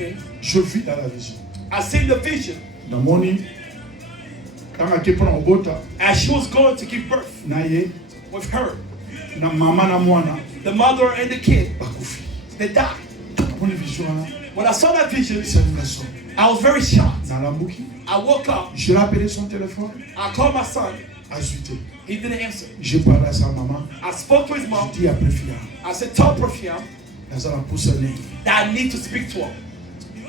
me. Je vis dans la vision. I seen the vision Dans mon lit, quand je prends un bota, as she was going to give birth naye, with her. na mama na mwana, The mother and the kid, bakufi. they died. Mon vision, When I saw that vision, c'est une garçon. I was very shocked. Dans la bouki, I woke up, je l'ai appelé son téléphone, I called my son, azuté. he didn't answer. J'ai parlé à sa maman, I spoke to his mom, je dis à Préfia, I said, tell Perfume dans la pousse nez, that I need to speak to her.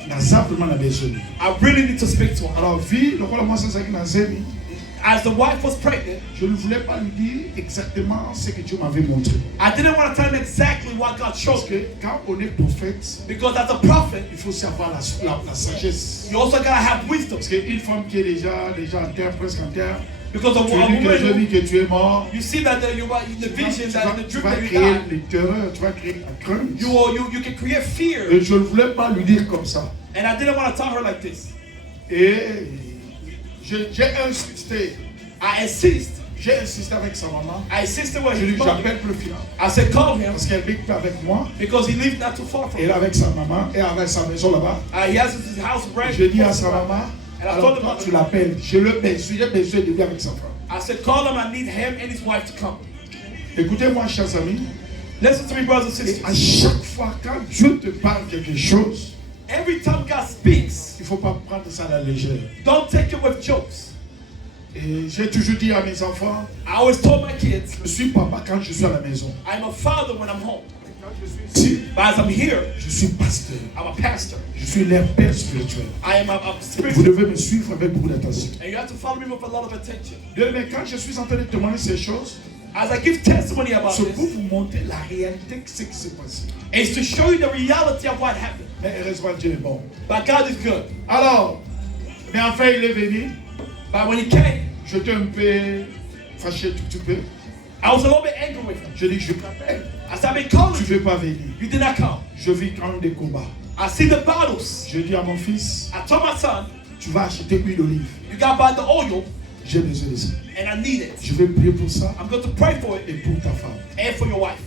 dans simplement la besoin. I really need to speak to her. Alors, vie, le rôle moi c'est ça qui n'a zémi. As the wife was pregnant, Je ne voulais pas lui dire exactement ce que Dieu m'avait montré. I didn't want to tell him exactly what God Parce showed me. que quand on est prophète, Because as a prophet, il faut savoir la sagesse. you also gotta have wisdom. Parce qu'une femme qui est déjà en terre, presque en terre, Because a tu dis que je woman, dis que tu es mort, you see that the vision, that the tu dream vas that you créer got, les terreurs, tu vas créer la crainte. you can create fear. Et je ne voulais pas lui dire comme ça. And I didn't want to tell her like this. Et j'ai insisté. I insist. J'ai insisté avec sa maman. I insisted with Je lui his dis, mother. j'appelle le fiant. I said, call him Parce qu'elle vit pas avec moi. because he lives not too far from Elle me. est avec sa maman et avec sa maison là-bas. He has his house right. Je dis à sa maman, And I alors told toi him, tu l'appelles. J'ai besoin de lui avec sa femme. I said, call him. I need him and his wife to come. Écoutez-moi, chers amis. Listen to me, brothers and Et à sisters. chaque fois quand Dieu te parle quelque chose, Every time God speaks, il ne faut pas prendre ça à la légère. don't take it with jokes. Et j'ai toujours dit à mes enfants, I always told my kids, je suis papa quand je suis à la maison. I'm a father when I'm home. Quand je suis ici, But as I'm here, je suis pasteur. I'm a pastor. Je suis leur père spirituel. I am a Vous spiritual. devez me suivre avec beaucoup d'attention. And you have to follow me with a lot of attention. Bien, mais quand je suis en train de témoigner ces choses, As I give testimony about c'est pour this, vous montrer la réalité de ce qui s'est passé. it's to show you the reality of what happened. Mais heureusement, Dieu est bon. But God is good. Alors, mais enfin, il est venu. But when he came, J'étais un peu fâché, tout petit peu. I was a little bit angry with him. Je dis, je t'appelle. I said, I've been calling Tu ne you. veux pas venir. You did not come. Je vis quand des combats. I see the battles. Je dis à mon fils, I told my son, tu vas acheter l'huile d'olive. you got to buy the oil, J'ai besoin de ça. and I need it. Je vais prier pour ça I'm going to pray for et it pour ta femme. and for your wife.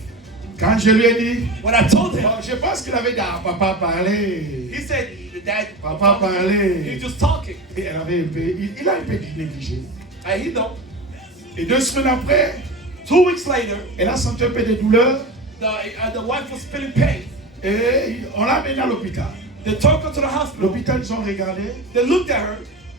Quand je lui ai dit, When I told him, bon, je pense qu'il avait dit, ah, papa parlait. he said, Dad, Papa he's parlait. just talking. Et elle avait un peu, il a un peu négligé. And he know. Et 2 semaines après, 2 weeks later, elle a senti un peu de douleur. the wife was feeling pain. Et on l'a amenée à l'hôpital. They took her to the hospital. L'hôpital, ils ont regardé. They looked at her.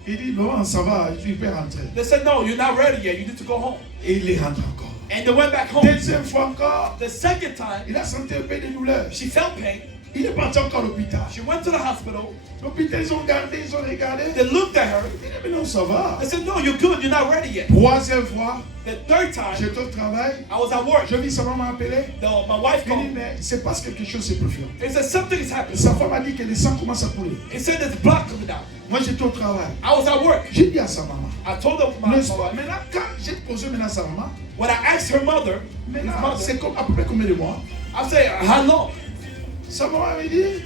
Il dit, non, ça va, il peut rentrer. They said, no, you're not ready yet. You need to go home. Et il est rentré encore. And they went back home. Deuxième fois encore, The second time, il a senti un peu de douleur. she felt pain. Il est parti encore à l'hôpital. She went to the hospital. L'hôpital, ils ont regardé, ils ont regardé. They looked at her. Il dit, mais non, ça va. They said, no, you're good. You're not ready yet. Troisième fois, The third time, j'étais au travail. I was at work. Je vis sa maman appelé. My wife Il dit, called. mais c'est parce que quelque chose s'est produit. He said, something is happening. Sa femme a dit que le sang commence à couler. He said, there's blood coming out. Moi, j'étais au travail. I was at work. J'ai dit à sa maman. I told her, my N'est-ce pas? wife. Maintenant, quand j'ai posé maintenant sa maman, When I asked her mother, his maintenant, mother, c'est comme à peu près combien de mois? I said, how long? Sa maman avait dit,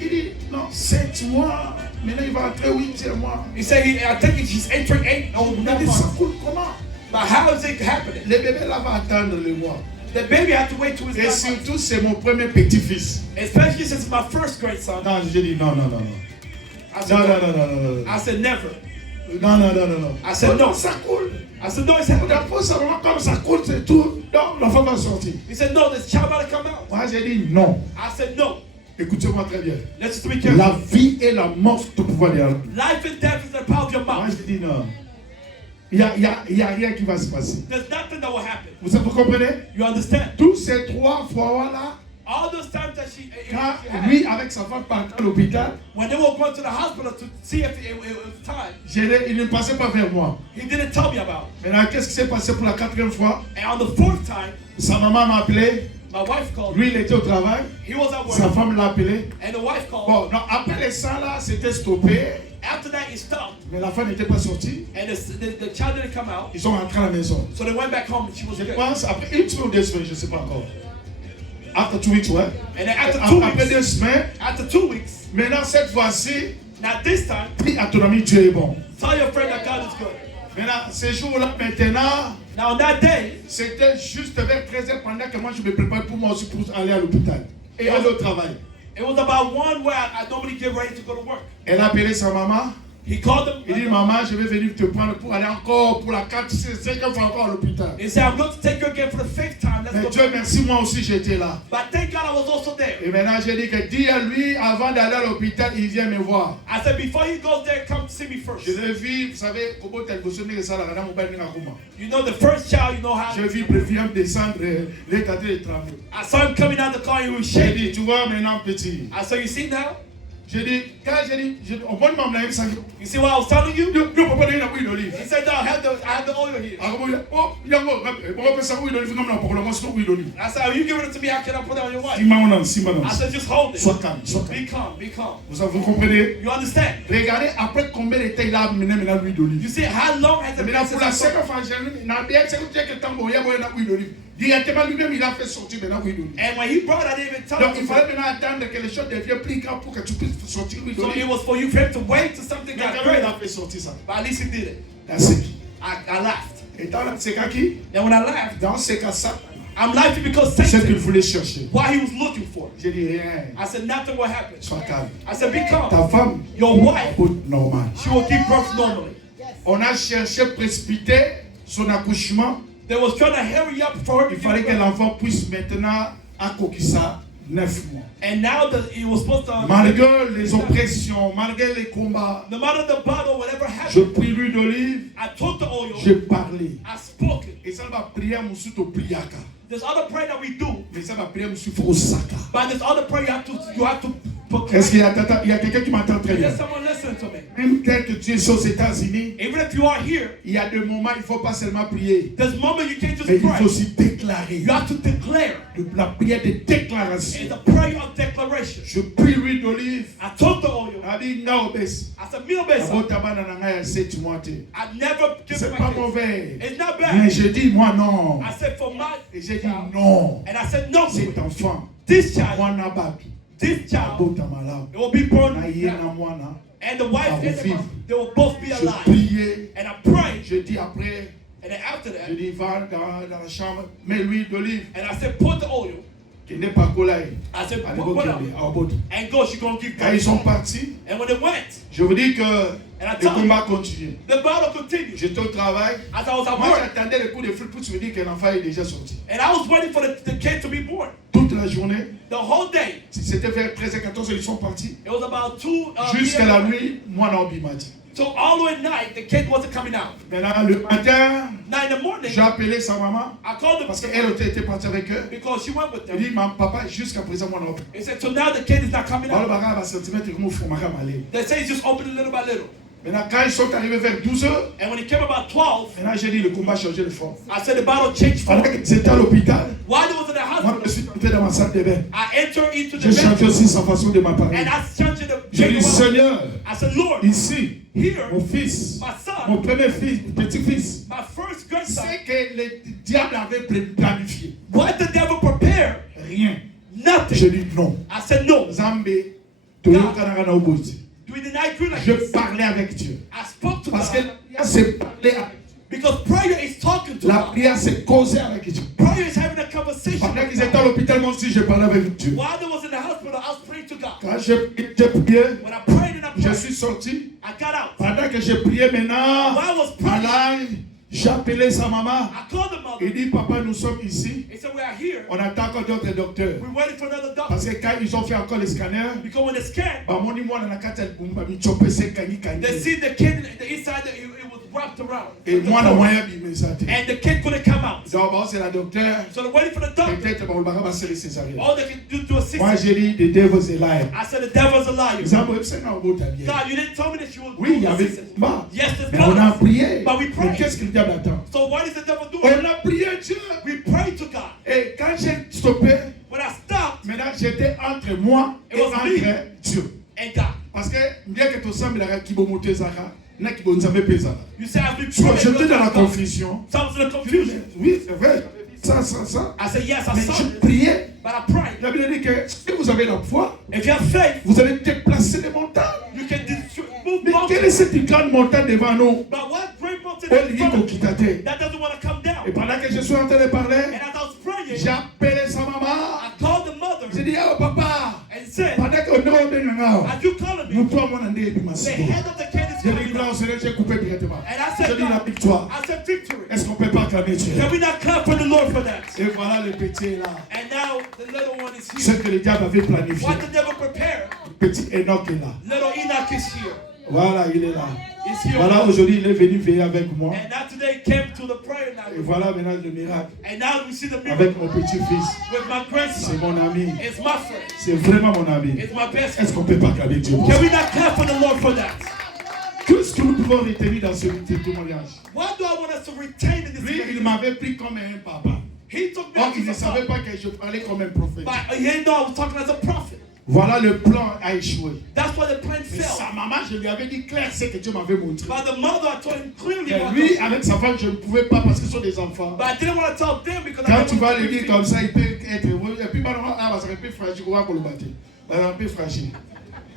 il dit, non, 7 mois. Maintenant, il va entrer 8e mois. He said, I think she's entering 8 or Il 9 a dit, ça months. coule comment? But how is it happening? Le bébé là va attendre le mois. The baby had to wait till his Et 9 months. surtout, c'est mon premier petit-fils. Especially since it's my first grandson. Non, j'ai dit, non, non, non, non. I said, Non, no. non, non, non, non, non. I said, never. Non, non, non, non, non. I said, no. Ça coule. I said, no, it's On happening. a posé sa maman comme ça coule, c'est tout. Non, l'enfant va sortir. He said, no, this child about to come out. Moi, j'ai dit, non. I said, no. Écoutez-moi très bien. Let's just be careful. La vie et la mort sont au pouvoir de la langue. Life and death is in the power of your Moi, mouth. je dis non. Il y a rien qui va se passer. There's nothing that will happen. Vous comprenez? You understand? Tous ces 3 fois-là, All those times that she quand had, lui, avec sa femme, partait à l'hôpital, when they were going to the hospital to see if it was time, il ne passait pas vers moi. he didn't tell me about it. Maintenant, qu'est-ce qui s'est passé pour la 4e fois? And on the 4th time, Sa maman m'a appelé. my wife called. Lui, il était au travail. He was at Sa work, femme l'a appelé. and the wife called. Bon, non, après les 100 là, c'était stoppé. After that, he stopped, Mais la femme n'était pas sortie. and the child didn't come out. Ils sont rentrés à la maison. So they went back home, and she was Je good. pense, après 1 semaine ou 2 semaines, je ne sais pas encore. After 2 weeks, ouais. And then after 2 Après 2 weeks, semaines, after 2 weeks, maintenant cette fois-ci, now this time, dis à ton ami, Dieu est bon. tell your friend that God is good. Maintenant, ces jours-là, maintenant, Now on that day, c'était juste vers 13h pendant que moi je me prépare pour moi aussi pour aller à l'hôpital et aller au travail. It was about 1 where I normally get ready to go to work. Elle a appelé sa maman. He called them. Il dit, maman, je vais venir te prendre pour aller encore pour la 4e fois encore à l'hôpital. He said, I'm going to take you again for the 5th time. Let's Mais go. Dieu merci, moi aussi j'étais là. But thank God I was also there. Et maintenant j'ai dit que dis à lui, avant d'aller à l'hôpital, il vient me voir. I said, before he goes there, come see me first. Je l'ai vu, vous savez, comment tel que ça, là, You know, the first child, you know how. je vis préférant descendre l'état de travaux. I saw him coming out the car, he was J'ai shaking. dit, tu vois maintenant petit. I said, you see now? J'ai dit, quand j'ai dit, on va demander ça. You see what I was telling you? Nous papa donner la bouille d'olive. He said, no, I have the oil here. Oh, yango, on peut ça bouille d'olive comme on pour le moment bouille d'olive. I said, are you giving it to me? How can I put it on your wife? Si madame. I said, just hold it. Sois calme, sois calme. Be calm, be calm. Vous comprenez? You understand? Regardez après combien de temps il a amené maintenant l'huile d'olive. You see how long has it been Maintenant since pour la I saw- seconde fois, j'ai n'a bien c'est que tant bon, il y a l'huile d'olive. Directement lui-même il a fait sortir maintenant l'huile d'olive. And when he brought it, I didn't even tell Donc him. il fallait maintenant attendre que les choses deviennent plus grandes pour que tu puisses sortir l'huile So it d'olive. was for you for him to wait till something Mais got quand même, il great. a fait sortir ça. But at least he did it. Dans ce qui. I laughed. Et dans ce cas qui, And when I laughed, dans ce cas ça, I'm laughing because c'est ce qu'il Satan, voulait chercher. what he was looking for. J'ai dit rien. I said, nothing will happen. Sois calme. I said, be calm. Ta femme, Your wife, normal. she will give birth normally. On a cherché précipiter son accouchement. They was trying to hurry up for her to Il give fallait que birth. l'enfant puisse maintenant accoucher ça 9 mois. And now that he was supposed to, Malgré les oppressions, malgré les combats, no matter the battle, whatever je happened, pris l'huile d'olive, I took the oil, j'ai parlé. I spoke it. Et ça va prier à mon souto priaka. There's other prayer that we do, Mais ça va prier à mon souto osaka. but there's other prayer you have to Est-ce qu'il proclaim. y a quelqu'un qui m'entend très bien? There's someone listening to me. Même tel que tu es aux États-Unis, Even if you are here, il y a des moments, il ne faut pas seulement prier, there's moments you can't mais just il faut pray. aussi déclarer. You have to declare. La prière de déclaration. It's a prayer of declaration. Je prie l'huile d'olive. I took the oil. A dit, nga obèse. I said, me obey. D'abord, tabana na nga ya 7 mois te. I never give C'est my pas kids. mauvais. It's not Mais bad. je dis, moi non. I said, for my Et j'ai dit child. non. And I said, no. Cet enfant, This child, moi n'a battu. this child, Abota malade. it will be born. Na ye na mwana. And the wife and the mom, they will both be Je alive. priais. And I prayed. Je dis après, And then after that, je dis va dans la chambre, mets l'huile d'olive. and I said, put the oil. Qui n'est pas collé. I said, Allez, put up. Abota. And go, she's going to give Quand ils birth. sont partis, And when they went, je vous dis que and I le told them, combat continue. the battle continued. J'étais au travail. As I was at Moi, work, j'attendais le coup de fil pour me dire que l'enfant est déjà sorti. and I was waiting for the kid to be born. Toute la journée, The whole day, c'était vers 13h14, ils sont partis. it was about 2 Jusqu'à la p.m. nuit, moi, Naomi m'a dit. So all the way at night, the kid wasn't coming out. Maintenant, le matin, Now in the morning, j'ai appelé sa maman I called parce him qu'elle était partie avec eux. because she went with Elle them. dit, maman, papa, jusqu'à présent, moi, non. He said, so now the kid is not coming Alors, out. bagarre va centimètre, comment faut m'arrêter aller. They say he's just opening little by little. Maintenant, quand ils sont arrivés vers 12h, And when it came about 12, maintenant, j'ai dit, le combat a changé de forme. I said the battle changed Pendant form. qu'ils étaient à l'hôpital, While they was in the moi, je hospital, suis entré dans ma salle de bain. I entered into the J'ai changé bedroom aussi sa façon de m'apparler. and I changed the J'ai dit, change around. Seigneur, I said, Lord, ici, here, mon fils, my mon son, premier fils, petit-fils, my first grandson, c'est que le diable avait planifié. what the devil prepared, Rien. nothing. Je dis non. I said, no. Zambé, toyokanaka na obozi. We did not agree like Je this. parlais avec Dieu. I spoke to Parce que God la prière, c'est parler avec Dieu. because prayer is talking to La God. prière, c'est causer avec Dieu. Prayer is having a conversation Pendant with qu'ils étaient God. à l'hôpital, moi aussi, je parlais avec Dieu. While they was in the hospital, I was praying to God. Quand j'ai prié, When I prayed and I je prayed, suis sorti. I got out. Pendant que j'ai prié maintenant, While I was praying, alors, j'ai appelé sa maman. I called the mother. Il dit, papa, nous sommes ici. He said, we are here. On attend encore d'autres docteurs. We're waiting for another doctor. Parce que quand ils ont fait encore les scanners, Because when they scanned, bamoni mwana na kati ya bumba michope se kangi they kangi. see the kid, the inside, it was wrapped around. Et mwana moya bimesa te. And the kid couldn't come out. Donc bon, c'est la docteur. So they're waiting for the doctor. Peut-être bon, le baga va se les césarienne. All they can do is Moi assist. j'ai dit the devil's a liar. I said, the devil's a liar. Zambo c'est na obota bien. God, you didn't tell me that you would Oui, il y do avait this. combat. Yes, there's Mais on a God. prié. But we Mais prayed. qu'est-ce que le diable attend? So what is the devil doing? On a prié Dieu. We prayed to God. Et quand j'ai stoppé, When I stopped, maintenant j'étais entre moi It et was entre me. Dieu. and God. Parce que bien que tout ça me l'a kibomoté zaka, na kibonzame pesa. You say, I've been Soit praying. j'étais dans la God. confusion. So I was in a confusion. Oui, c'est vrai. Ça. I said, yes, I Mais saw je it. priais. But I prayed. La Bible dit que si vous avez la foi, If you have faith, vous allez déplacer les montagnes. you can move Mais quelle est mountains. cette grande montagne devant nous? But what great mountain is in Olivier front of me Kokitate. that doesn't want to come down? Et pendant que je suis en train de parler, And as I was praying, j'ai appelé sa maman. I called the mother J'ai dit, oh papa, and said, pendant Nanga. As you calling me, Nous pouvons mon andé the Bimasiko. head of the king is Je coming déclare down. au Seigneur, j'ai coupé directement. And I Je said, dis la God, victoire. I said victory. Est-ce qu'on peut pas acclamer Dieu? Can we not clap for the Lord for that? Et voilà le petit est là. And now the little one is Ce here. que le diable avait planifié. What the devil prepared, Le petit Enoch est là. little Enoch is here. Voilà, il est là. Is here. Voilà, aujourd'hui, il est venu veiller avec moi. And now today came to the prayer now. Et voilà maintenant le miracle. And now we see the miracle Avec mon petit-fils. with my C'est grandson. mon ami. It's my friend. C'est vraiment mon ami. It's my best Est-ce friend. qu'on peut pas acclamer Dieu pour ça? Can we not clap for the Lord for that? Qu'est-ce que nous pouvons retenir dans ce témoignage? What do I want us to retain in this Lui, il message? m'avait pris comme un papa. He took me Or, as il ne a savait son. pas que je parlais comme un prophète. But he didn't know I was talking as a prophet. Voilà, le plan a échoué. That's why the plan Et sa failed. maman, je lui avais dit clair ce que Dieu m'avait montré. But the mother, I told him clearly Et what lui, to- avec sa femme, je ne pouvais pas parce qu'ils sont des enfants. But I didn't want to tell them because Quand I tu didn't vas want le to dire comme ça, il peut être heureux. Et puis, maintenant, ça va être fragile. On va le battre. Ça va être fragile.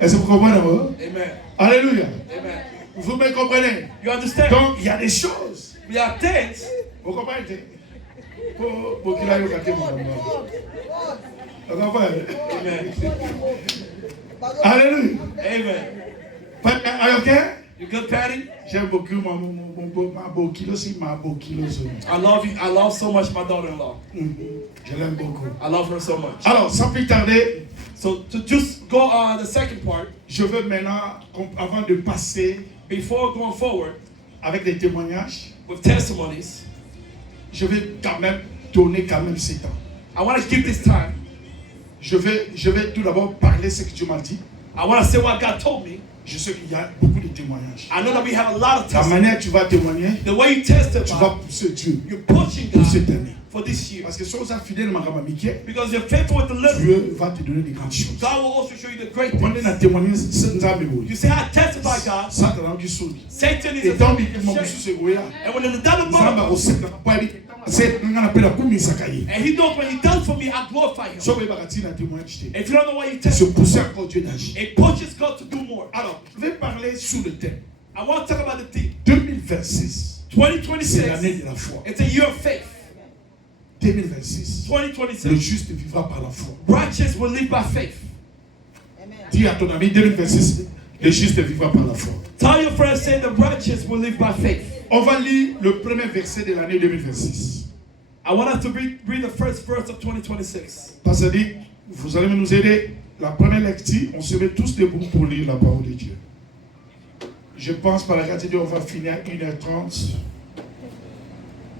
Est-ce que vous comprenez? Amen. Alléluia. Amen. Vous me comprenez? You understand? Donc, il y a des choses. We are things. Vous comprenez? Pour qu'il aille au quartier, mon amour. Vous comprenez? Amen. Alléluia. Amen. Are you okay? You good, Patty? J'aime beaucoup ma beau kilo aussi, ma beau kilo aussi. I love you. I love so much my daughter-in-law. Je l'aime beaucoup. I love her so much. Alors, sans plus tarder, So to just go on the second part, je veux maintenant, avant de passer before going forward avec des témoignages, with testimonies, je vais quand même donner quand même ces temps. I want to give this time. Je vais tout d'abord parler ce que Dieu m'a dit. I want to say what God told me. Je sais qu'il y a beaucoup de témoignages. I know that we have a lot of La testimonies. manière que tu vas témoigner, The way you tu testify, vas pousser Dieu you're pushing pour God cette année. for this year. Parce que si on est fidèle, ma camarade Mickey, Because you're faithful with the little, Dieu va te donner des grandes choses. God will also show you the great On est things. dans témoigner sans You see how I testify, God? Satan a rendu sourd. Satan is Et a tant shame. que mon monsieur se voyait, And when the devil Samba mother, recette pas dit, c'est on appelle la commune sakaye. and he knows what he does for me, I glorify him. Si on veut bâtir un témoignage, If you don't know what you se testify, pousser encore Dieu d'agir. it pushes God to do more. Alors, je vais parler sous le thème. I want to talk about the theme. 2026, c'est l'année 2026, de la foi. it's a year of faith. 2026, le 2026, juste vivra par la foi. righteous will live by faith. Dis à ton ami, 2026, le juste vivra par la foi. Tell your friends, say the righteous will live by faith. On va lire le premier verset de l'année 2026. I want us to read the first verse of 2026. Parce que dit, vous allez nous aider. La première lecture, on se met tous debout pour lire la parole de Dieu. Je pense par la grâce de Dieu, on va finir à 1h30.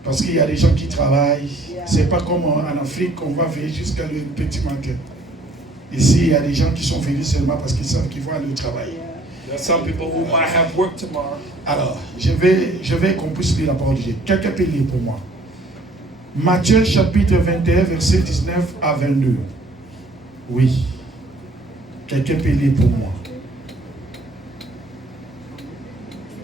Parce qu'il y a des gens qui travaillent. C'est pas comme en Afrique, on va veiller jusqu'à le petit matin. Ici, il y a des gens qui sont venus seulement parce qu'ils savent qu'ils vont aller au travail. There are some people who might have work tomorrow. Alors, je vais qu'on puisse lire la parole de Dieu. Quelqu'un peut lire pour moi. Matthieu chapitre 21, verset 19 à 22. Oui. Quelqu'un peut lire pour moi.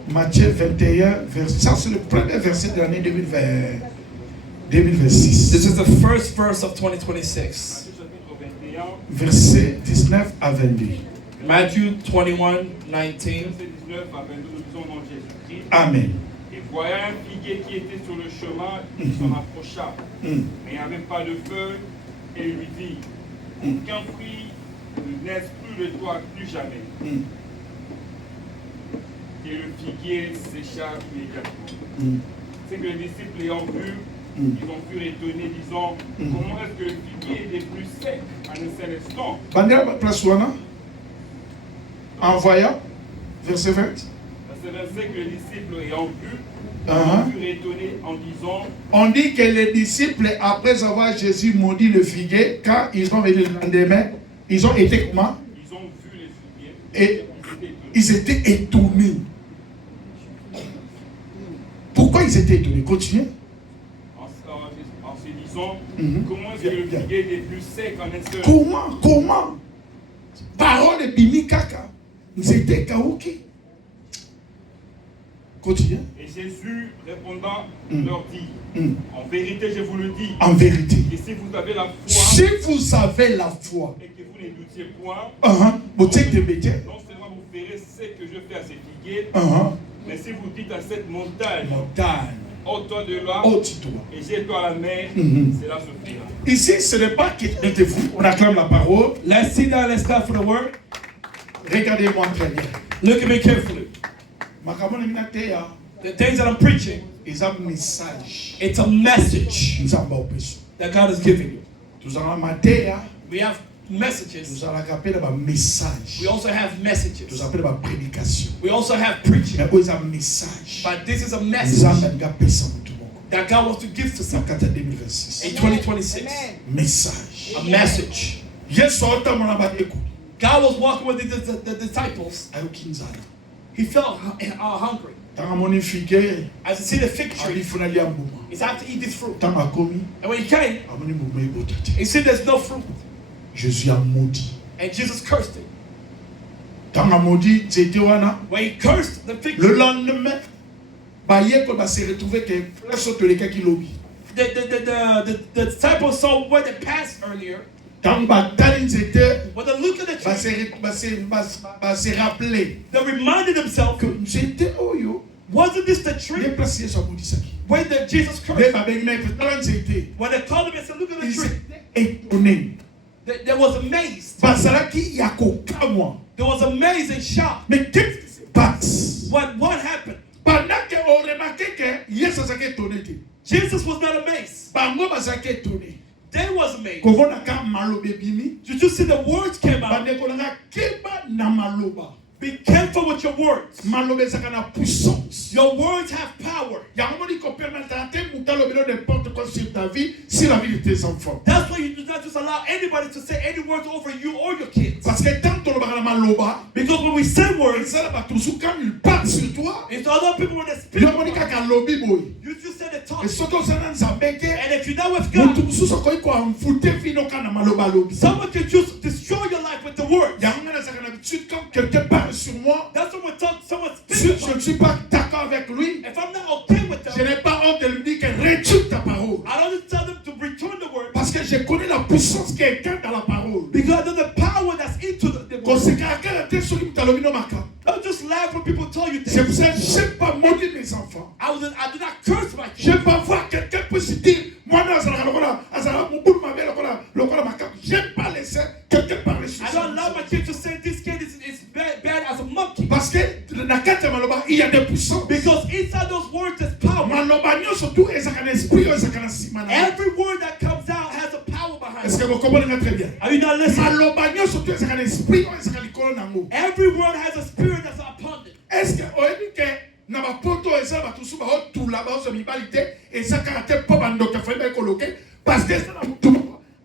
Matthieu 21, ça c'est le premier verset de l'année 2026. This is the first verse of 2026. Verset 19 à 22. Matthew 21, 19. Amen. Et voilà un figuier qui était sur le chemin, il s'en approcha, mais il n'y avait pas de feu, et il lui dit, aucun fruit ne naisse plus de toi, plus jamais. Et le figuier sécha immédiatement. C'est que les disciples l'ayant vu, ils ont pu étonner, disant, comment est-ce que le figuier était plus sec en un seul instant? Bandera place wana. En voyant, verset 20. C'est verset que les disciples ayant vu, Uh-huh. furent étonnés en disant, On dit que les disciples, après avoir Jésus maudit le figuier, quand ils sont venus le lendemain, ils ont été comment? ils ont vu les figuiers, Et ils étaient ils étaient étonnés. étonnés. Pourquoi ils étaient étonnés? Continuez. En se disant, Mhm. comment est-ce que le Bien. figuier était plus sec en un seul Comment? Parole de Bimi Kaka. C'était Kaouki. Continuez. Et Jésus répondant Mm. leur dit, Mm. en vérité je vous le dis, En vérité, et si vous avez la foi si vous avez la foi, et que vous ne doutiez point, vous êtes des métiers. non seulement vous verrez ce que je fais à ces figuiers, mais si vous dites à cette montagne, Montagne, ôte-toi de là ôte-toi. et jette-toi à la mer, Mhm. cela se fera. Ici, ce n'est pas que mettez-vous. On acclame la parole. Let's sit down, let's clap for the word. Regardez-moi très bien. Look at me carefully. Makambo na mina te ya. The things that I'm preaching, Ils ont un message. it's a message Nous avons un message. that God is giving you. Nous avons un matin. We have messages. Nous avons un message. We also have Nous messages. avons une prédication. We also have preaching. Mais vous avez un message. But this is a Nous message avons un gars that God wants to give to en someone 2026. in 2026. Message. A message. Yes, autant mon abateko. God was walking with the disciples. Ayo kinzana. He felt hungry. Tanga moni fige. As you see the fig Ali tree, funa lia mbuma. he's had to eat this fruit. Tanga komi. And when he came, Amoni mbuma ibotate. he said there's no fruit. Jésus a maudit. And Jesus cursed it. Tanga maudit, c'était wana. When he cursed the fig Le tree, lendemain, baye ko ba se retrouver que frère soto le ki lobi. the disciples saw where they passed earlier. Tanga ba tali c'était When they looked at the tree, ba se rappeler they reminded themselves, que c'était oyo. wasn't this the Les tree placiers sont maudits ça qui. where Jesus Les cursed? ba ben mais tali c'était. When they called him and said, look at the Ils tree, étaient étonnés. they was amazed. Basalaki yako kamwa. There was amazing shock. Mais qu'est-ce qui se passe? What happened? Pendant que on remarquait que yes azaki étonné. Jesus was not amazed. Bango bazaki étonné. They was amazed. Kovona ka malobe bimi. Did you see the words came out? Bande kolanga keba na maloba. Be careful with your words. Malobe zaka na puissance. Your words have power. Yango moni ko permettre à te mutalo bino n'importe quoi sur ta vie, sur la vie de tes enfants. That's why you do not just allow anybody to say any words over you or your kids. Parce que tant on le maloba, Because when we say words, ça va toujours quand il parle sur toi. it's other people when they speak. Yo moni ka lobby boy. You just say the talk. Et surtout ça nan zambeke. And if you're not with God, Mutu mususu ko iko amfute fino kana maloba lobby. someone can just destroy your life with the word. Yango na zaka na habitude quand quelqu'un parle sur moi, That's when someone si speaks. je ne suis pas d'accord avec lui, If I'm not okay with je them, n'ai pas honte de lui dire que retire ta parole. I don't just tell them to return the word Parce que je connais la puissance qui est dans la parole. because of the power that's into the word. Don't just laugh when people tell you C'est pour things. ça que je n'aime pas maudire mes enfants. I do not curse my Je kids. n'aime pas voir quelqu'un peut se dire, moi, j'aime pas laisser quelqu'un parler sur I ça. don't allow my kids to say this kid is bad as a monkey. Parce que dans la carte de Maloba, il y a des puissances. Because inside those words there's power. Maloba, surtout, il y a un esprit, il y a un simana. Every word that comes out has a power behind Est-ce it. que vous comprenez très bien? Are you not listening? Maloba, surtout, il y a un esprit, il y a un icône en haut. Every word has a spirit that's upon it. Est-ce que vous avez dit que na bapoto eza batusu ba otula ba ozomibalite eza caractère po bandoka fa ba koloke parce que ça na mutu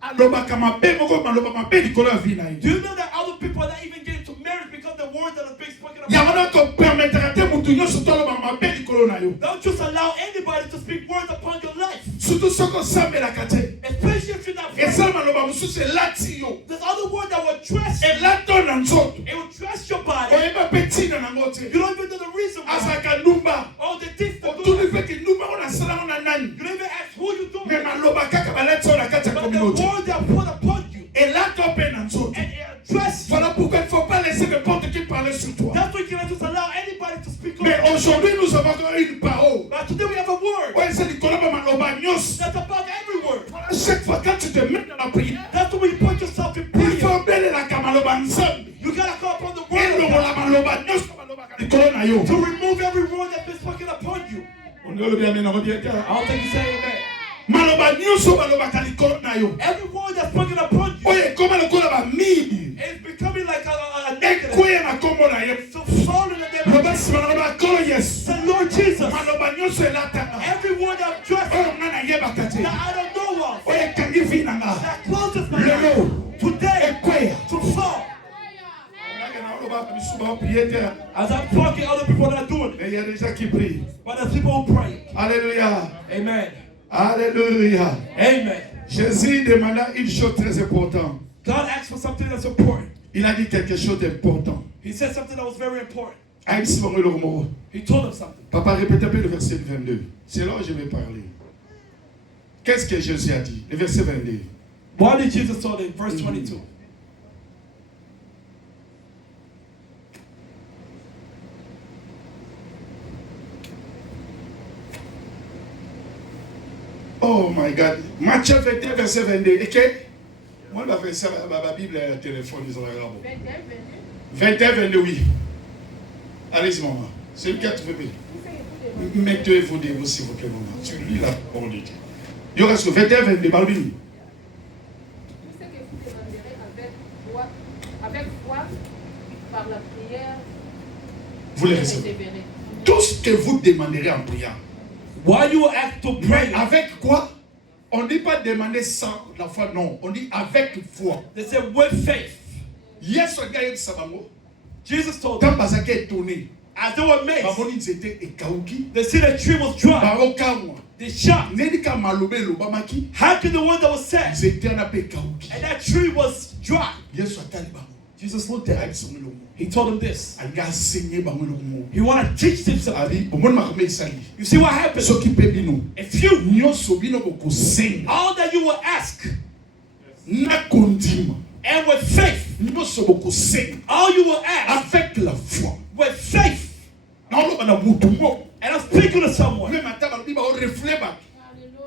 alobaka mabe moko maloba mabe likolo ya vie na Do ye. you know that other people are not even getting to marriage because the words that are being spoken about? Yango na ko permettre te mutu nyonso to aloba mabe likolo na yo. Don't just allow anybody to speak words upon your life. Surtout soko sambelaka te. Especially if you're not praying. Eza maloba mosusu elati yo. There's other word that will dress you. Elato na nzoto. It will dress your body. Oyeba pe ntina nango te. You don't even know the reason why. Azalaka ndumba. All the things to Otuli do. pe ki ndumba ngo nasalango na nani. You don't even ask who you do. Me maloba kaka balati oyo na kati ya But the communauté. word that put upon you Elato pe na nzoto. and it dress you. Voilà pourquoi il ne faut pas laisser n'importe qui parler sur toi. That's why you cannot just allow anybody to speak Mais over you. aujourd'hui, nous avons encore une parole. But today we have a word Ouais, c'est Nicolas Maloba Nyos. that's about every word. Voilà, chaque fois quand tu te mets dans la prière, That's when you put yourself in il prayer. faut bien la Kamaloba Nzambe. You gotta call upon the Et word of le God la Maloba Nyos, Maloba Nicolas Nayo. to remove every word that's been spoken upon you. On est le bien, mais on revient. I don't think you say amen. Maloba Nyos, Maloba Nicolas Nayo. Every word that's spoken upon you Oye, comment le Kola midi? is becoming like a Et negative. quoi na kombo na ye? So fall in the name Le of bas Jesus. Maloba Kolo yes. Say, Lord Jesus, Maloba Nyos est là tanga. every word I've dressed Oh, nana ye bakati. that I don't know of, Oye, kangi finanga. that closes my Le life lo. today Et quoi? to fall. Et As I'm talking, other people are not doing it. il y a des gens qui prient. But there's people who pray. Alléluia. Amen. Alléluia. Amen. Jésus demanda une chose très importante. God asked for something that's important. Il a dit quelque chose d'important. He said something that was very important. Aïe, si vous voulez le mot. He told him something. Papa, répète un peu le verset 22. C'est là où je vais parler. Qu'est-ce que Jésus a dit? Le verset 22. What did Jesus tell in verse 22? Oh my God. Matthieu 21, verset 22. Et que? Moi, la verset, la Bible, le téléphone, ils ont la grave. 21, 22, oui. Allez-y, maman. C'est le 4 bébé. Mettez-vous des mots, s'il vous plaît, maman. Tu lis la parole de Dieu. Il y aura sur 21, 22, Balbini. Tout ce que vous demanderez avec foi, par la prière, Vous les recevez. Tout ce que vous demanderez en priant. While you ask to pray, Mais avec quoi? On ne dit pas demander sans la foi, non. On dit avec foi. they say with faith. Yes, on gagne sabango. Jesus told them, Quand Bazaka est tourné, as they were amazed, Baboni était ekauki. they see the tree was dry. Barokamwa. They shocked. Nedika malobe lobamaki. How could the one that was sad C'était un appel ekauki. and that tree was dry? Yes, atali bango. Jesus looked at him. Aïsongo. He told him this. Anga enseigné bango lomo. He wanted to teach them something. Abi, omon makome isali. You see what happens? So ki pe bino. If you, Nyonso bino boko sing. all that you will ask, Na kondima. and with faith, Nyonso boko sing. all you will ask, Avec la foi. with faith, Na oloba na mutu mo. and I'm speaking to someone, Même ata balobi ba o reflet ba.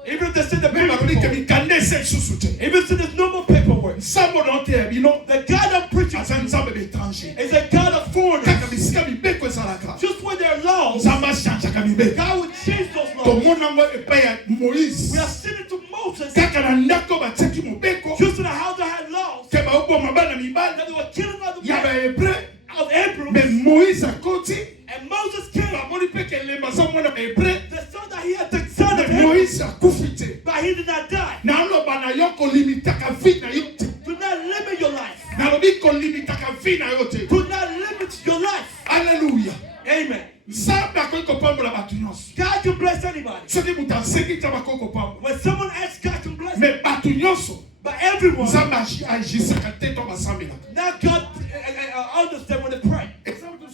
even if they say the Même balobi ke people, mi kande se susute. even if there's no more paperwork, Nsambo na te bino. the God I'm preaching Asa to nsambe betranger. is a God of foreigners. Kaka bisika mibeko ezalaka. Just when they're lost, Nzamba changeaka mibeko. God would change those laws. Tomona ngo epai ya Moïse. We are sending to Moses, Kaka na ndako batiaki mobeko. just in the house that had laws, Ke baoboma bana mibali. that they were killing other Ya men bahébreu. of Hebrews, Mais Moïse akoti. and Moses came. Bamoni mpe ke elemba aza mwana bahébreu. They saw that he had the son of Mais Hebrews, Moïse akufi te. but he did not die. Naloba na yo kolimitaka vi na yo te. Do not limit your life. Nalobi kolimitaka vi na yo te. Do not limit your life. Alléluia. Amen. Nzambe akoki kopambola bato nyonso. God can bless anybody. Soki moto asengi te bakoki kopambola. When someone asks, God can bless them. Mais bato nyonso. But everyone, Nzambe agisaka te to basambelaka. now God understand when they pray.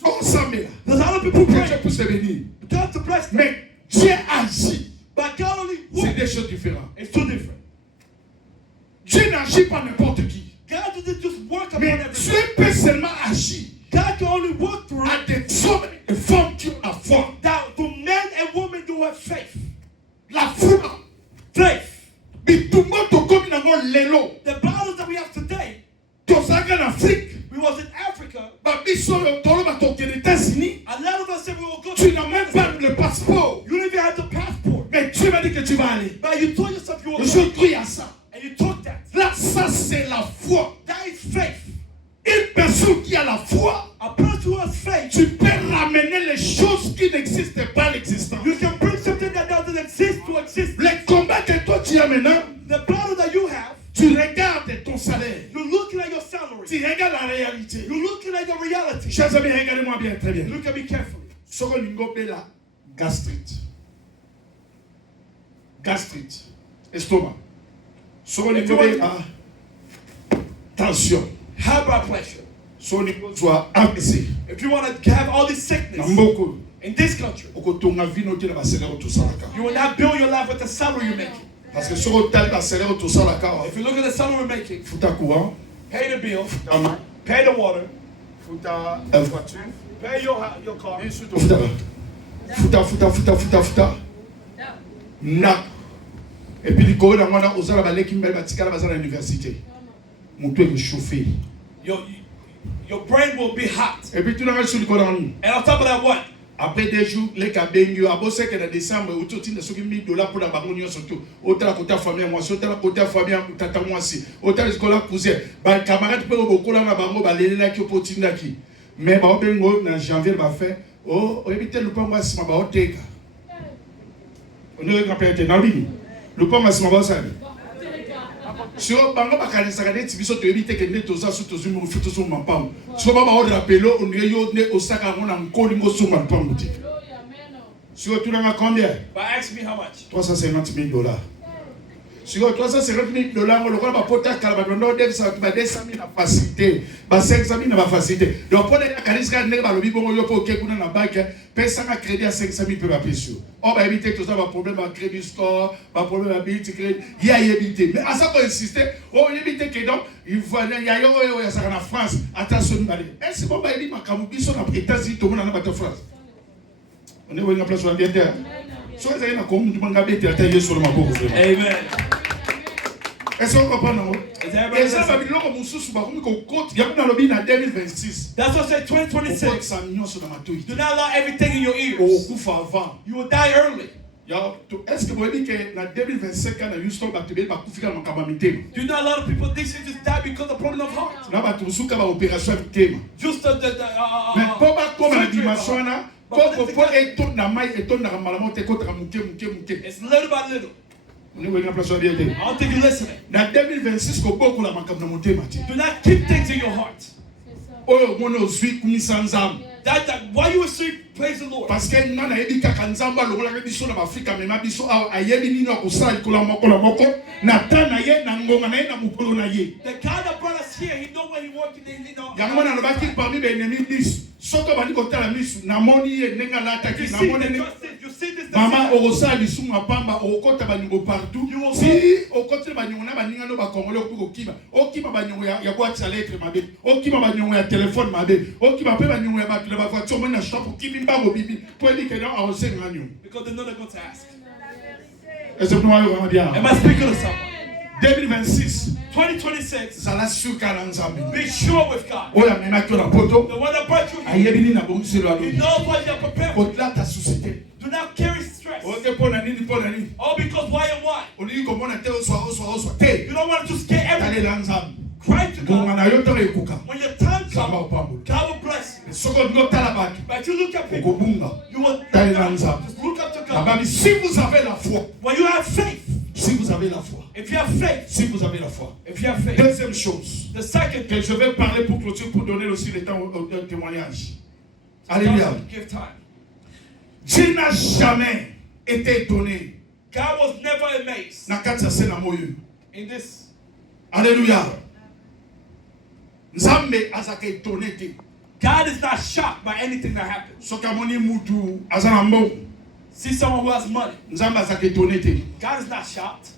Osambela. There's other people Pour que pray. Dieu puisse les bénir. God to bless them. Mais Dieu agit. But God only C'est works. des choses différentes. It's two different. Dieu n'agit pas n'importe qui. God doesn't just work upon Mais everyone. Dieu peut seulement agir God can only work through à des hommes et des femmes qui ont la foi. that to men and women who have faith. La foi. Faith. Bitumba tokomi nango lelo. The battles that we have today, Tozalaka en Afrique. we was in Africa. Babiso toloba tokende États-Unis. A lot of us said we will go Tu to n'as même pas le passeport. You don't even have the passport. Mais Dieu m'a dit que tu vas aller. But you told yourself you were Je going. crie à ça. And you took that. Là, ça c'est la foi. That is faith. Une personne qui a la foi, A person who has faith, tu peux ramener les choses qui n'existent pas à l'existence. you can bring something that doesn't exist to exist. Les combats que toi tu as maintenant, The battle that you have, tu regardes ton salaire. you're looking at your salary. Tu regardes la réalité. You're looking at your reality. Chers amis, regardez-moi bien, très bien. Look at me carefully. Soko lingo bela gastrite. Gastrite. Estomac. Soko lingo bela tension. High blood pressure. Soko lingo soit AVC. If you want to have all this sickness Namboko. in this country, Okotonga vino te na basalaire tout ça la ka. you will not build your life with the salary you're making. Parce que soko tali basalaire tout ça la ka. If you look at the salary we're making, Futa courant. pay the bill, Ama. pay the water, Futa voiture. pay your car, Futa. Na. Et puis les Corées dans on a balé qui me batikala bazana l'université. Mon toit est chauffé. your brain will be hot. Et puis tout le monde sur le Coran. And on top of that, what? Après des jours, les cabengyo, à bosser que dans décembre, autour de $1,000 pour la baronne surtout. Autant la côté famille, moi, autant la côté famille, tata moi aussi. Autant les scolaires cousin. Bah, camarade peut beaucoup là, ma baronne, bah, les là qui au potin là qui. Mais bah, bengo, dans janvier, bah, fait, oh, évitez le pas moi, si ma bah, oteka. On est grand-père, t'es dans l'île. Le pas moi, si ma bah, ça. Sur bango bakanisa kade tibiso to ebite kende toza su to zumu futo so mampam so baba o rapelo on yo ne osaka ngona nkoli ngo so mampam ti sur tu n'as combien But ask me how much. $350,000 sur $350,000 ngo lokala ba pota kala ba ndo de sa ba 200,000 na facilité ba 500,000 na ba facilité donc pour les kanisa ne ba lobi bongo yo po ke kuna na banque pesa na crédit à 500,000 peut pas payer. On va éviter tout ça, va problème à crédit score, va problème à billet crédit, il y a évité. Mais à ça pour insister, on éviter que donc il faut il y a ça en France, attention balé. Est-ce bon ba il ma kamubi son après États-Unis tout le monde na France. On est venu en place sur l'Angleterre. Soit ça y a comme du manga bête la taille sur le mabo. Amen. Est-ce qu'on comprend? Is everybody Et ça va listening? dire que mon sous va comme qu'on compte. Il y a dans le bin en 2026. That's what I said, On compte 2026. 100 millions sur la matouille. Do not allow everything in your Au ears. coup avant. You will die early. Est-ce que vous dites que dans 2025 quand Houston va te bien va couper dans calamité? Do you know a lot of people this year just die because of problem of heart? Là va tout sous quand opération avec thème. Just Mais pour pas comme la dimension là, But pour étonner na mai étonner na malamu te contre muke. it's little by little. On est venu en place bien. I don't think you're listening. Dans 2026 ko beaucoup la makam na monter mati. Do not keep things in your heart. Oyo mono zui kumi sanzam. That why you asleep, praise the Lord. Parce que non na ebi kaka nzamba longola ke biso na Afrika mais ma biso ayebi nini akosala ikola moko na tana ye na ngonga na ye na mukolo na ye. The God that brought us here, He know where He working. He know. Yango na lobaki parmi ba ennemis bis. Soto bandi kotala misu na moni ye nenga lata You ki na see, moni ne. you see this. Mama okosala lisumu mapamba okota baniongo partout. Si okotela baniongo na baninga no ba kongole okuko kiba. Okima baniongo ya boîte à lettres mabe. Okima baniongo ya téléphone mabe. Okima pe baniongo ya bato na ba voiture mona shop kimi mbango bibi. Pour dire que non a reçu nganyong. Because they know they're going to ask. Est-ce que nous allons bien? Am I speaking to someone? 2026. 2026. Zala suka na nzambe. Be sure with God. Oya mena kyo na poto. The one that brought you here, Ayebi ni na bongi lo He alo. knows what you're prepared for. Au-delà ta société. Do not carry stress. Oke pona nini pona nini. All because why and why? Oni ko mona te oswa te. You don't want to just get Tale everything. la nzambe. Cry to Bonga God. na yo to ekuka. When your time Zamba comes, opambo. God will bless you. Soko ndo tala bato. But you look at people, Okobunga. you will Tale la nzambe. just look up to La God. Bible, si vous avez la foi, When you have faith, si vous avez la foi, if you have faith, si vous avez la foi. if you have faith. Deuxième chose The second que je vais parler pour clôturer, pour donner aussi le temps au témoignage. Alléluia. give time. Dieu n'a jamais été étonné. God was never amazed Na kati ya se na moyo. in this. Alléluia. Nzambe azaka étonné te. God is not shocked by anything that happens. Soka moni mutu azana mbongo. See someone who has money. Nzambe azaka étonné te. God is not shocked.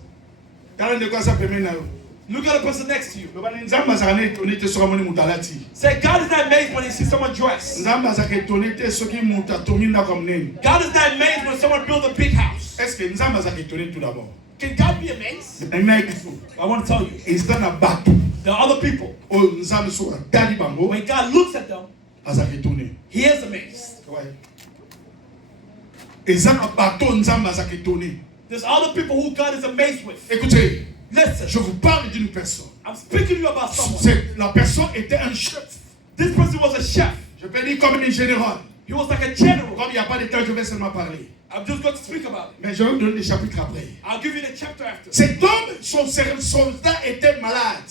Tala ndeko asa pembeni na yo. Look at the person next to you. Loba ni Nzambe azaka na étonné te soka moni mutu alati. Say, God is not amazed when He sees someone dressed. Nzambe azaka étonné te soki mutu atongi ndako munene. God is not amazed when someone builds a big house. Est-ce que Nzambe azaka étonné tout d'abord? Can God be amazed? Nna ekifu. I want to tell you. Eza na bato. There are other people. Oyo Nzambe soka tali bango When God looks at them, azaka étonné. He is amazed. Eza na bato Nzambe azaka étonné. There's other people who God is amazed with. Écoutez, Listen, je vous parle d'une personne. I'm speaking to you about someone. La personne était un chef. This person was a chef. Je peux dire comme un général. He was like a general. Comme il n'y a pas de temps, je vais seulement parler. I'm just going to speak about it. Mais je vais vous donner des chapitres après. I'll give you the chapter after. Cet homme, son soldat était malade.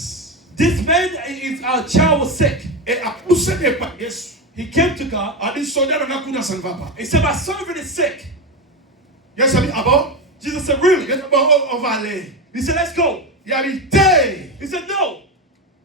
This man, his child was sick. Et a poussé des pas. Yes. He came to God. A dit, soldat, ça ne va pas. He said, my servant is sick. Yes, a dit, ah bon? Jesus said, really? Il a dit, bon, on va aller. He said, let's go. Il a dit, t'es. He said, no,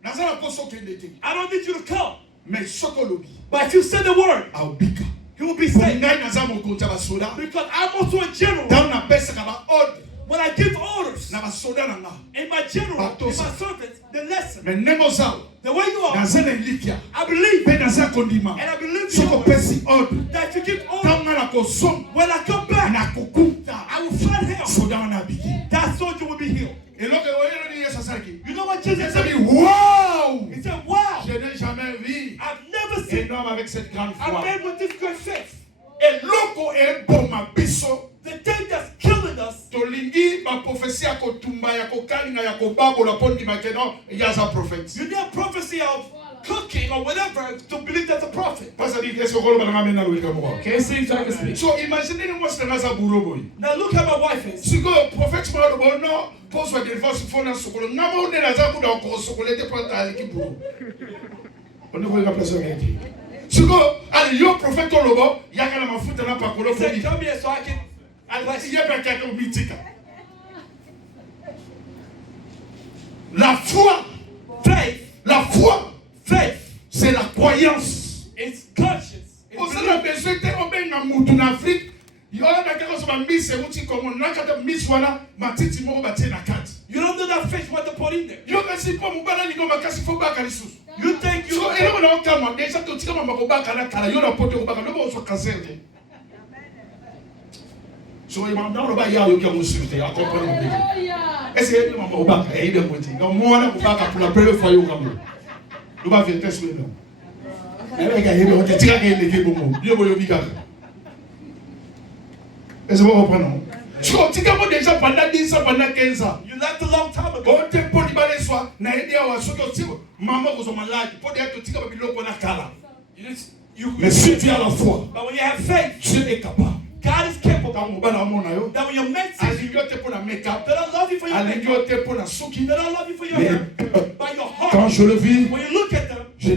Dans un poisson qui était. I don't need you to come. Mais sokolobi. But if you say the word, A obika. you will be Pour saved. ngai naza mokonzi ba soldat. Because I'm also a general. Dans na pesa ka ba ordre. When I give orders, Na ba soldat na nga. and my general, and my Batosa. servants, they listen. Mais nemo zao. The way you are, Naza na likia. I believe, Pe naza kondima. and I believe Soko you, pesi ordre. that you give orders. Tanga na kosom. When I come back, Na kukuta. I will find help. Soldat na biki. That soldier will be healed. Et donc oyelo ni Yesu asaki. You know what Jesus Il a said? dit wow. He said, wow, Je n'ai jamais vu I've never un seen homme avec cette grande a foi. man with this great faith. Et loko e boma biso. The thing that's killing us, Tolingi ba prophétie ya kotumba ya kokalinga ya kobabola pondi makeno yaza prophète. you need a prophecy of cooking or whatever to believe that's a prophet. Pas dire qu'est-ce qu'on va faire maintenant avec moi. Can't see so I can speak. So imaginez moi c'est dans un bureau boy. Now look how my wife is. Si go prophète moi le bon non pose wa défense fona sokolo ngamo ne na za ku da ko sokolo te prendre à l'équipe bureau. On ne voit pas personne qui. Si go allez yo prophète le bon yaka na mafuta na pakolo He said, fodi. come here so I can. Il y a pas quelqu'un au mythique. La foi, Faith c'est la croyance. is conscience. It's Vous belief. avez besoin de en Afrique. Il y a des gens qui ont mis ces outils comme on a mis voilà, ma petite mot bâtie na carte. You don't know that faith what to put in there. Il y a aussi pas mon balai comme kasi faut pas qu'elle sous. You think you So et là on a aucun moi déjà tout comme ma ko ba kana kala yo na pote ko ba kana bo so cancer. So il m'a dit, on va y aller au consulter, à comprendre. Est-ce qu'il y a des mamans au bac? Il y a des moitiés. Donc, moi, on a pas pour la première fois au Cameroun. Nous va faire test sur nous. Et là, il y a des gens qui ont levé bon mot. Dieu vous le est-ce que vous comprenez? Tu as déjà pendant 10 ans, pendant 15 ans. You left a long time ago. Quand tu es pour libérer soi, n'a aidé à ce que tu maman vous a malade. Pour dire que tu as besoin de kala. Mais si tu as la foi, But when you have faith, tu es capable. God is capable. Dans mon ban amour na yo. That when you're meant to, Alignote pour la make-up. they don't love you for your makeup. Alignote pour la souki. They don't love you for your Mais hair. By your quand heart. je le vis, When you look at them, j'ai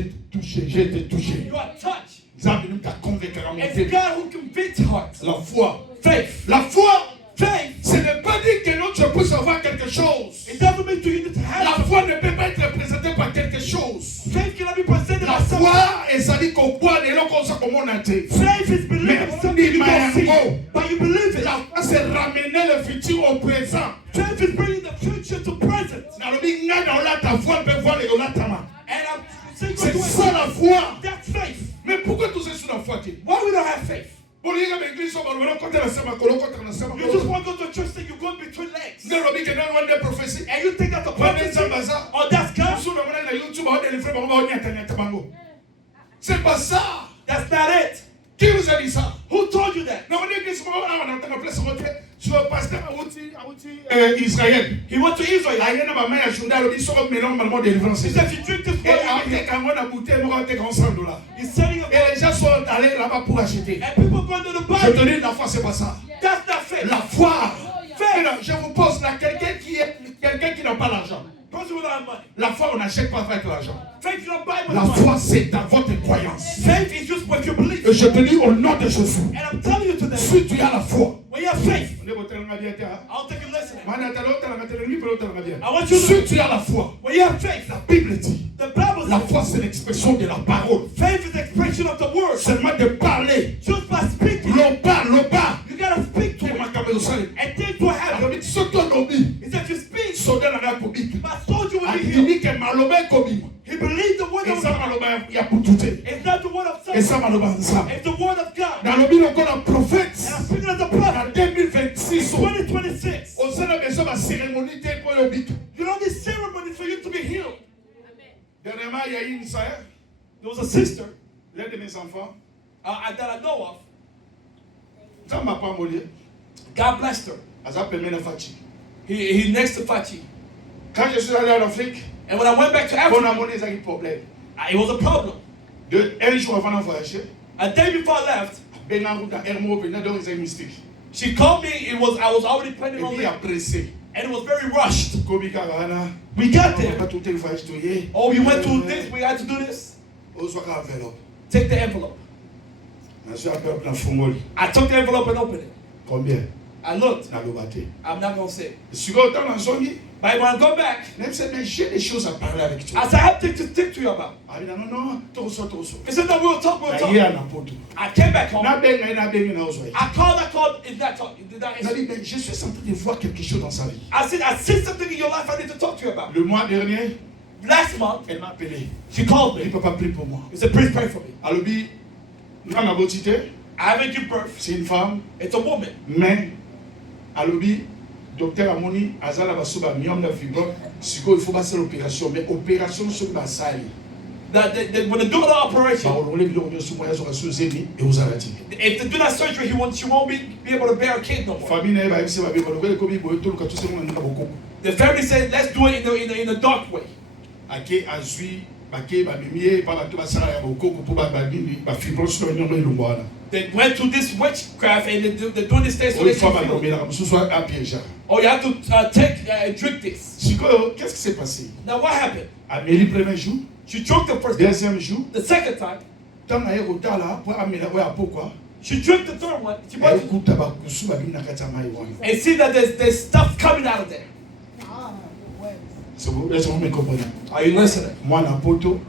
été touché. you are touched. Zambi nous t'a convaincu à It's monter. God who convicts hearts. La foi. Faith. La foi, Faith. ce n'est pas dire que l'autre je peux savoir quelque chose. It doesn't mean to you to La have. foi ne peut pas être représentée par quelque chose. Faith cannot be presented La by something. foi est ça dit qu'on voit les gens comme ça comme on a été. Faith is believing Mais something you don't see, oh. but you believe it. La foi c'est ramener le futur au présent. Faith is bringing the future to present. Dans le big nga dans la ta foi peut voir les olatama. And I'm saying C'est ça la foi. that's faith. Mais pourquoi tous ces sur la foi? Why we don't have faith? Pour les gars l'église on va le côté la sema kolo côté la sema. You just want to go to a church that you go between legs. Nga le big nga one day prophecy. And you think that's a prophecy? Oh, that's God? Sur le na YouTube on délivrer on va on nyata bango. C'est pas ça. That's not it. Qui vous a dit ça? Who told you that? Non, on est dit on a en place sur le pasteur Israël. He went to Israel. Il y a un maman journal il sort maintenant normalement délivrance. He said, if you drink this Et water, après quand on a bouteille on va te $100. he's selling a Et les gens sont allés là-bas pour acheter. and people go to the Je te Bible. dis la foi c'est pas ça. That's not faith. La foi. Faith. Alors, je vous pose là quelqu'un qui n'a pas l'argent. Person without money. La foi on n'achète pas avec l'argent. Faith you don't buy with La money. foi c'est dans votre croyance. Faith is just what you believe. Et je te dis au nom de Jésus. And I'm telling you today, Si tu as la foi. when you have faith, On est au terrain bien. I don't think you're listening. I want you to- Si tu as la foi. When you have faith, La Bible dit. the Bible La says foi c'est l'expression de la parole. faith is the expression of the word. Seulement de parler. Just by speaking, L'oba. you gotta speak to Et it. ma caméra sale. And things will happen. Alors, surtout Nobi. He said, if you speak, Soda na kobiki. my soldier will be healed. Adini ke maloba kobi. He believed the word Et of ça God. maloba ya putute. It's not the word of Et someone. ça maloba nsa. It's the word of God. Dans le bilan qu'on a prophète. And I'm speaking as a En prophet. 2026. 2026. On s'en a besoin de cérémonie pour le bit. You don't need ceremony for you to be healed. Dernièrement, il y a eu une sœur, There was a sister l'un de mes enfants. that I know of. Ça m'a pas molé. God blessed her. Elle s'appelle Mena Fati. He next to Fachi. Quand je suis allé en Afrique, And when I went back to on Africa, a monnaie un problème. it was a problem. Un jour avant de voyager, A day before I left, ben en route à Hermo, ben dans les mystique. she called me. I was already Et planning on puis leaving, pressé. and it was very rushed. Kobi Karana. We got On there. va tout le voyage toyer. Oh, we went through this. We had to do this. On soit qu'à enveloppe. Take the envelope. Je suis appelé dans Fongoli. I took the envelope and opened it. Combien? I looked. Dans le bâté. I'm not gonna say. Je suis autant dans Zongi. But when I go back, Même si j'ai des choses à parler avec toi. I said, I have things to speak to you about. Ah non, non, tout ça. He said, no, we'll talk. Il y a un apoto. I came back home. Na benga na ozwa. I called. It's not talk. It did not Il a answer. dit, mais je suis en train de voir quelque chose dans sa vie. I said, I see something in your life I need to talk to you about. Le mois dernier, Last month, elle m'a appelé. she called Il me. ne peut pas prier pour moi. He said, please pray for me. Alors, dit, dans ma beauté, I haven't given birth. c'est une femme, It's a woman. mais, alors, dit, docteur Amoni, Azala Basuba, myome de fibrome, il faut passer l'opération, mais opération sur la salle. When they do the operation, On les vidéos sur moi, sur sous Zémi et aux Arati. if they do that surgery, she won't be able to bear a kid no more. Famille n'est pas ici, mais on va comme il tout le tout ce monde n'a beaucoup. The family said, let's do it in a dark way. Ake azui, bake babimier, pas tout basara ya beaucoup pour babini, ba fibrome sur le nom de l'umboana. They went to this witchcraft and they're doing this thing so Une they fois can ma feel. là, ce soit à piège. Oh, you have to drink this. Chico, qu'est-ce qui s'est passé? Now what happened? Amélie, premier jour, She drank the first time. deuxième jour, The second time, tant à Erota là, pour amener ouais, pourquoi? she drank the third one. She Elle brought écoute tabakusu, babine na katama iwana. and see that there's stuff coming out of there. C'est vous, est-ce que vous me comprenez? Are you listening? Moi, na poto,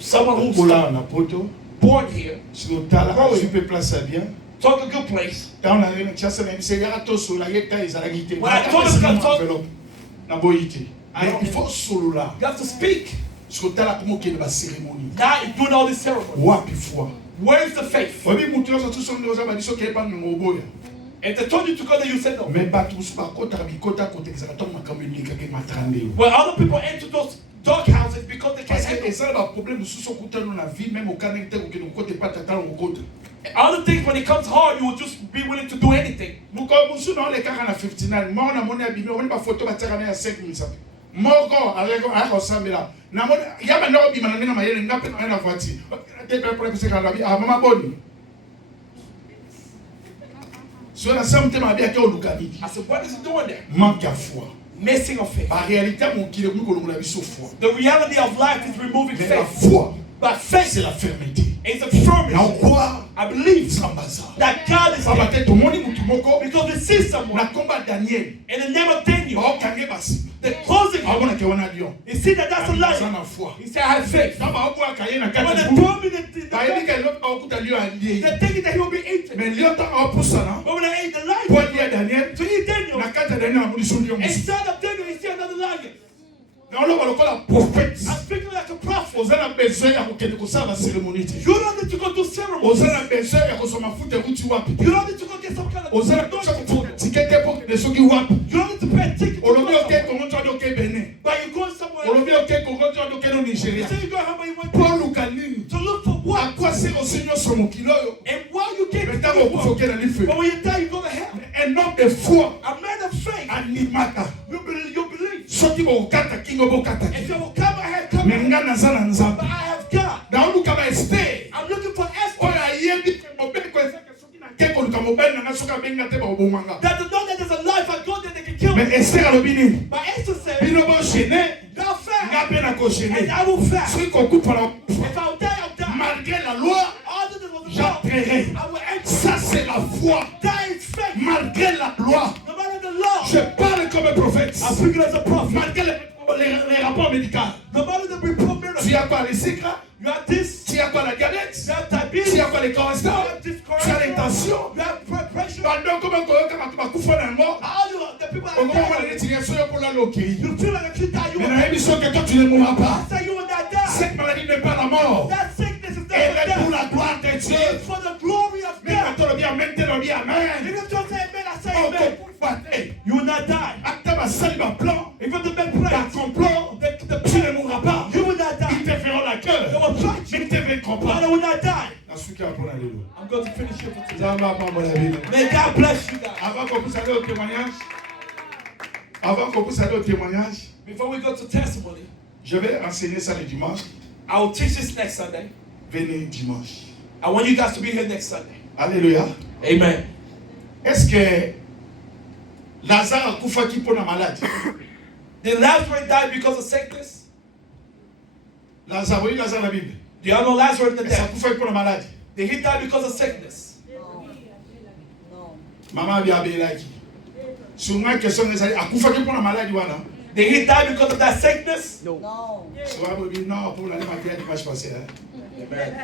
Someone who's Kola na poto, born here, si vous t'as là, tu peux placer bien. talk a good place. Tant on a une chasse, même si il y a tout sur la yeta, ils ont la guité. When I told him to talk- Na boïté. Alors, il faut solo là. You have to speak. Si vous t'as là, comment qu'il y a la cérémonie? Now you're doing all this ceremony. Wapi foi. Where's the faith? Obi mutu yo tout son nos abadi so ke pas ngoboya. If they told you to go there, you said no. Mais batus ba kota bikota kote exactement makameli kake matrande. Well, other people enter those dark houses because they can't Parce que handle. ça le problème sous son côté dans la vie même au connecté au côté pas tata au côté. Other things, when it comes hard, you will just be willing to do anything. Nous comme nous dans les cas na 59, moi on a mon abîmé, on pas photo ba tsaka na 5000 ça. Moko avec samela. Na mon ya ba no bi manana na mayele ngape na voiture. Te pe pour se kala bi ah mama boni. So la samte ma bien que au lukani. I said, what is he doing there? Manque à foi. Missing of faith. En réalité mon qui le nous ko la vie sur foi. The reality of life is removing Mais la faith. foi, But faith c'est la fermeté. is a Na firmness. quoi I believe sans bazar. that God is Papa there te tomoni mutu moko because we see someone na combat Daniel. in the name of Daniel. Ba kange basi. They're closing him. Abona ke wana lion. You see that that's a Sans lie. na foi. He said, I have faith. Kama obo akaye na And when kati they bu. told me that Ba yeli ke lot okuta lion alié. they're thinking that he will be eaten. Mais lion ta opusa na. But when I ate the lion, Pour dire Daniel, to eat Daniel, na kati Daniel na muliso lion. instead of Daniel, you see another lion. Na olo balokola prophète. I'm speaking like a prophet. Ozana besoin ya kokende kosala cérémonie te. You don't need to go to ceremony. Ozana besoin ya kosoma futa ruti wapi. You don't need to go get some kind of Ozana besoin ya kufuta tikete pour que soki wapi. You don't need to pay a ticket. to Olobi go oke somewhere. Congo tu oke Benin. But you go somewhere. Olobi oke Congo tu oke no You Nigeria. say you go how you want Pour lukanini. to look for À what? quoi sert au Seigneur son mokilo yo? And while you get Mais to tant the qu'on faut work, qu'elle a fait. but when you die, you go to hell. Un homme de foi A man of faith, animata. you believe. Soki bokata kingo bokata. If you will come ahead, come Mais ahead. nga naza na But nzambe. I have God. Na oluka ba Esther. I'm looking for Esther. Oyo ayebi ke mobeli ko ezaka soki na ke koluka mobeli na nga soki abenga te ba obomanga. That to know that there's a life I go there they can kill Mais me. Esther alobi nini? But Esther said, Bino bo gêné. thou fast, Nga pe na ko and gêné. I will fast. Soki kokufa na If I'll die, I'll die. malgré la loi, All that there was a law, j'entrerai. I will enter. Ça c'est la foi. Die is faith. Malgré la loi, No matter the law, je parle comme un prophète. I'm speaking as a prophet. Malgré les rapports médicaux. No matter the report miracle, Tu as quoi les sucres? you have this, Tu as quoi la diabète? you have diabetes, Tu you as quoi les cholestérol? have this Tu as les tensions? you have blood pressure. Pendant comment tu vas couper dans le mort? All the people Au moment où on that a die, retiré ça pour la loquer. you feel like if you die, you Mais will dans die. l'émission que toi tu ne mourras pas. I say you will not die. Cette maladie n'est pas la mort. That sickness is not Elle est pour death. la gloire de Dieu. It's for the glory of Mais God. quand on le dit amen, tu le dis Even amen. if you say amen, I say Oh, amen. You will not die. Attends ma salle, ma plan. Even the big Ta plans, complot. the Tu ne mourras pas. you will not Ils die. te feront la They queue. will fight Mais you, ils te vaincront but pas. they will not die. I'm going to finish here for today. May God bless you guys. Avant qu'on puisse aller au témoignage, Before we go to testimony, je vais enseigner ça le dimanche. I will teach this next Sunday. Venez dimanche. I want you guys to be here next Sunday. Alléluia. Amen. Est-ce que Lazare a koufaki pour la maladie? Did Lazarus die because of sickness? Lazare, oui, Lazare la Bible. Do y'all know Lazarus in the Est-ce a death? koufaki pour la maladie? Did he die because of sickness? Maman bi abelaki. Sur moi question ezali a koufaki pour la maladie wana. Did he die because of that sickness? So I will be non pour la maladie dimanche passé. Amen.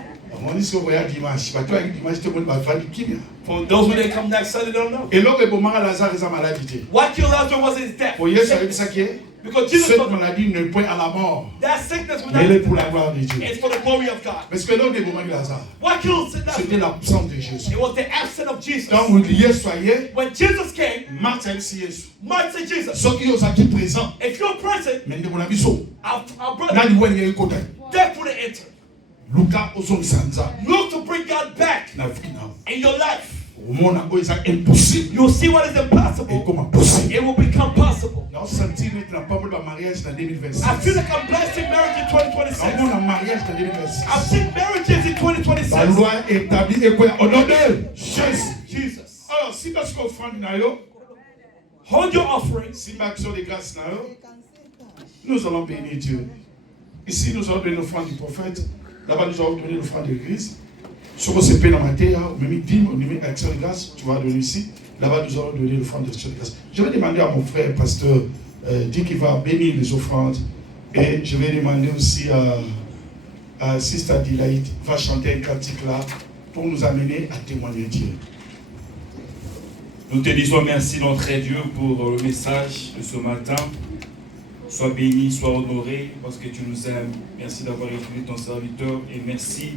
On dit ce qu'on voyait dimanche. Bato a dimanche tout le monde va faire du kimia. For those who didn't come next Sunday, don't know. Et là que bon Lazare sa maladie. What killed Lazarus was his death. Pour Yesu a dit ça qui est. Because Jesus Cette told him maladie ne point à la mort. that sickness was Mais elle est not. pour la gloire de Dieu. It's for the glory of God. Parce que là on est bon Lazare. What killed C'était Lazarus? l'absence de Jésus. It was the absence of Jesus. Quand vous liez soyez, When Jesus came, Marthe a dit Jésus. Mark said, Jesus, Ceux qui sont aquí présents, if you're present, mais mon ami so. our brother, Nani wani yeye kota. death would have entered. Luka ozo sanza. Look to bring God back Na vie na. in your life. Umona o isa impossible. You'll see what is Et impossible. comment possible? It will become possible. Na sentir na pas de mariage en 2026. I feel like I'm blessed in marriage in 2026. On a mariage en 2026. I've seen marriages in La 2026. loi établie et quoi au nom de Jésus. Jesus. Alors si parce qu'on offrande na yo, Hold your offerings. si ma action de grâce na yo, nous allons bénir Dieu. Ici nous allons donner l'offrande du prophète. Là-bas nous allons donner l'offrande de l'église. Sur ce pays dans ma terre, même dîme, on met action de grâce, tu vas donner ici. Là-bas nous allons donner l'offrande d'action de grâce. Je vais demander à mon frère pasteur dit qu'il va bénir les offrandes. Et je vais demander aussi à Sister Delight va chanter un cantique là pour nous amener à témoigner Dieu. Nous te disons merci, notre Dieu, pour le message de ce matin. Sois béni, sois honoré, parce que tu nous aimes. Merci d'avoir écouté ton serviteur et merci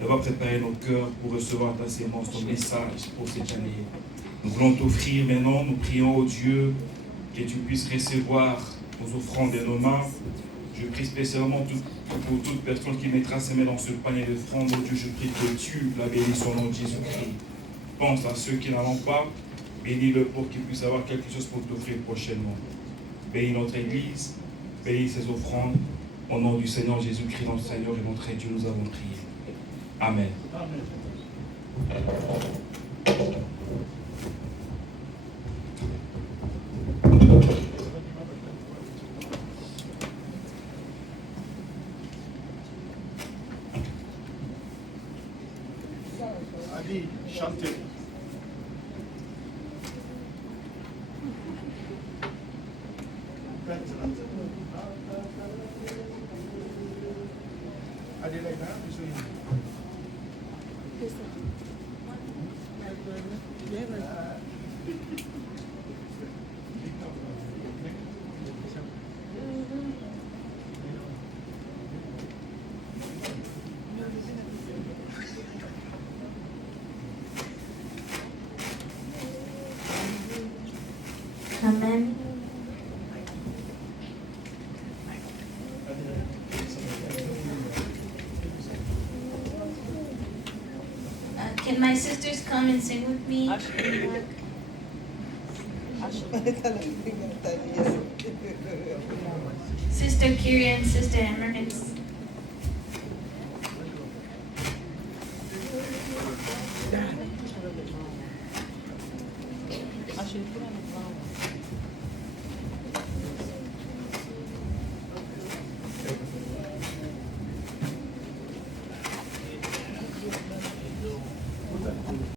d'avoir préparé nos cœurs pour recevoir ta sémence, ton message pour cette année. Nous voulons t'offrir maintenant, nous prions au Dieu que tu puisses recevoir nos offrandes de nos mains. Je prie spécialement pour toute personne qui mettra ses mains dans ce panier d'offrandes. Oh Dieu, je prie que tu la bénisses au nom de Jésus-Christ. Pense à ceux qui n'en ont pas. Bénis-le pour qu'ils puissent avoir quelque chose pour t'offrir prochainement. Bénis notre Église, bénis ses offrandes. Au nom du Seigneur Jésus-Christ, notre Seigneur et notre Dieu, nous avons prié. Amen. Allez, chantez. Amen. Can my sisters come and sing with me? Sister Kira and Sister Emma.